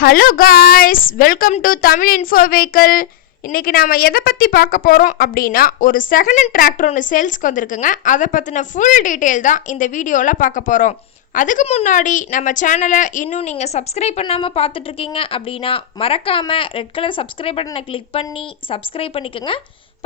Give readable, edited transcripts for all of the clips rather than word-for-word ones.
Hello guys, welcome to Tamil info vehicle. இன்றைக்கி நாம் எதை பற்றி பார்க்க போகிறோம் அப்படின்னா, ஒரு செகண்ட் ஹேண்ட் டிராக்டர் ஒன்று சேல்ஸ்க்கு வந்திருக்குங்க. அதை பற்றின ஃபுல் டீட்டெயில் தான் இந்த வீடியோவில் பார்க்க போகிறோம். அதுக்கு முன்னாடி நம்ம சேனலை இன்னும் நீங்கள் சப்ஸ்கிரைப் பண்ணாமல் பார்த்துட்ருக்கீங்க அப்படின்னா மறக்காமல் ரெட் கலர் சப்ஸ்கிரைப் பட்டனை கிளிக் பண்ணி சப்ஸ்கிரைப் பண்ணிக்கோங்க.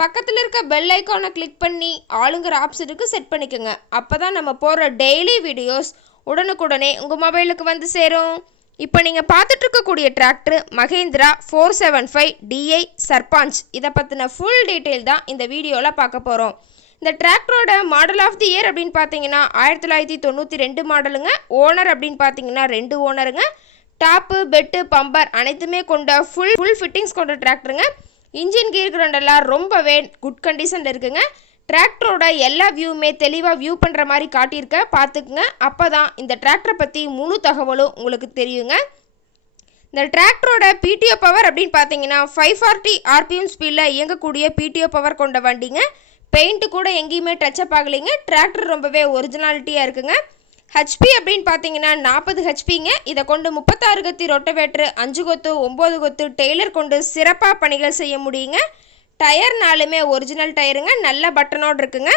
பக்கத்தில் இருக்க பெல் ஐக்கானை கிளிக் பண்ணி ஆளுங்கிற ஆப்ஷனுக்கு செட் பண்ணிக்கோங்க. அப்போ தான் நம்ம போகிற டெய்லி வீடியோஸ் உடனுக்குடனே உங்கள் மொபைலுக்கு வந்து சேரும். இப்போ நீங்கள் பார்த்துட்டு இருக்கக்கூடிய டிராக்டர் மகேந்திரா 475 DI சர்பாஞ்ச். இதை பற்றின ஃபுல் டீட்டெயில் தான் இந்த வீடியோவில் பார்க்க போகிறோம். இந்த டிராக்டரோட மாடல் ஆஃப் தி இயர் அப்படின்னு பார்த்தீங்கன்னா 1992 மாடலுங்க. ஓனர் அப்படின்னு பார்த்தீங்கன்னா 2 ஓனருங்க. டாப்பு, பெட்டு, பம்பர் அனைத்துமே கொண்ட ஃபுல் ஃபிட்டிங்ஸ் கொண்ட டிராக்டருங்க. இன்ஜின் கீர் கிரண்டெல்லாம் ரொம்பவே குட் கண்டிஷனில் இருக்குங்க. டிராக்டரோட எல்லா வியூவுமே தெளிவாக வியூ பண்ணுற மாதிரி காட்டியிருக்க பார்த்துக்குங்க. அப்போ தான் இந்த டிராக்டரை பற்றி முழு தகவலும் உங்களுக்கு தெரியுங்க. இந்த டிராக்டரோட பிடிஓ பவர் அப்படின்னு பார்த்தீங்கன்னா 540 RPM ஸ்பீடில் இயங்கக்கூடிய பிடிஓ பவர் கொண்ட வண்டிங்க. பெயிண்ட்டு கூட எங்கேயுமே டச்சப் ஆகலைங்க. டிராக்டர் ரொம்பவே ஒரிஜினாலிட்டியாக இருக்குங்க. ஹெச்பி அப்படின்னு பார்த்தீங்கன்னா 40 ஹெச்பிங்க. இதை கொண்டு 36 கத்தி ரொட்டவேட்ரு, 5 கொத்து, 9 கொத்து டெய்லர் கொண்டு சிறப்பாக பணிகள் செய்ய முடியுங்க. டயர் நாலுமே ஒரிஜினல் டயருங்க, நல்ல பட்டனோடு இருக்குங்க.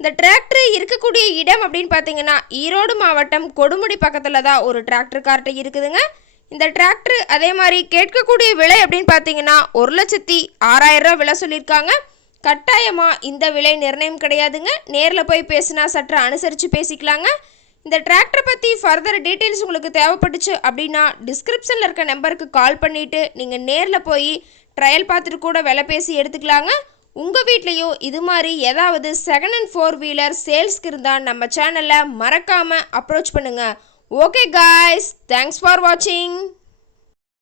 இந்த டிராக்டர் இருக்கக்கூடிய இடம் அப்படின்னு பார்த்தீங்கன்னா ஈரோடு மாவட்டம் கொடுமுடி பக்கத்தில் தான் ஒரு டிராக்டர் கார்ட்டை இருக்குதுங்க. இந்த டிராக்டர் அதே மாதிரி கேட்கக்கூடிய விலை அப்படின்னு பார்த்தீங்கன்னா 1,06,000 ரூபா விலை சொல்லியிருக்காங்க. கட்டாயமாக இந்த விலை நிர்ணயம் கிடையாதுங்க. நேரில் போய் பேசினா சற்று அனுசரித்து பேசிக்கலாங்க. இந்த டிராக்டரை பற்றி ஃபர்தர் டீட்டெயில்ஸ் உங்களுக்கு தேவைப்பட்டுச்சு அப்படின்னா டிஸ்கிரிப்ஷனில் இருக்க நம்பருக்கு கால் பண்ணிவிட்டு நீங்கள் நேரில் போய் ட்ரையல் பார்த்துட்டு கூட விலை பேசி எடுத்துக்கலாங்க. உங்கள் வீட்லேயும் இது மாதிரி ஏதாவது செகண்ட் ஹேண்ட் 4 வீலர் சேல்ஸ்க்கு இருந்தால் நம்ம சேனலை மறக்காமல் அப்ரோச் பண்ணுங்கள். ஓகே காய்ஸ், தேங்க்ஸ் ஃபார் வாட்சிங்.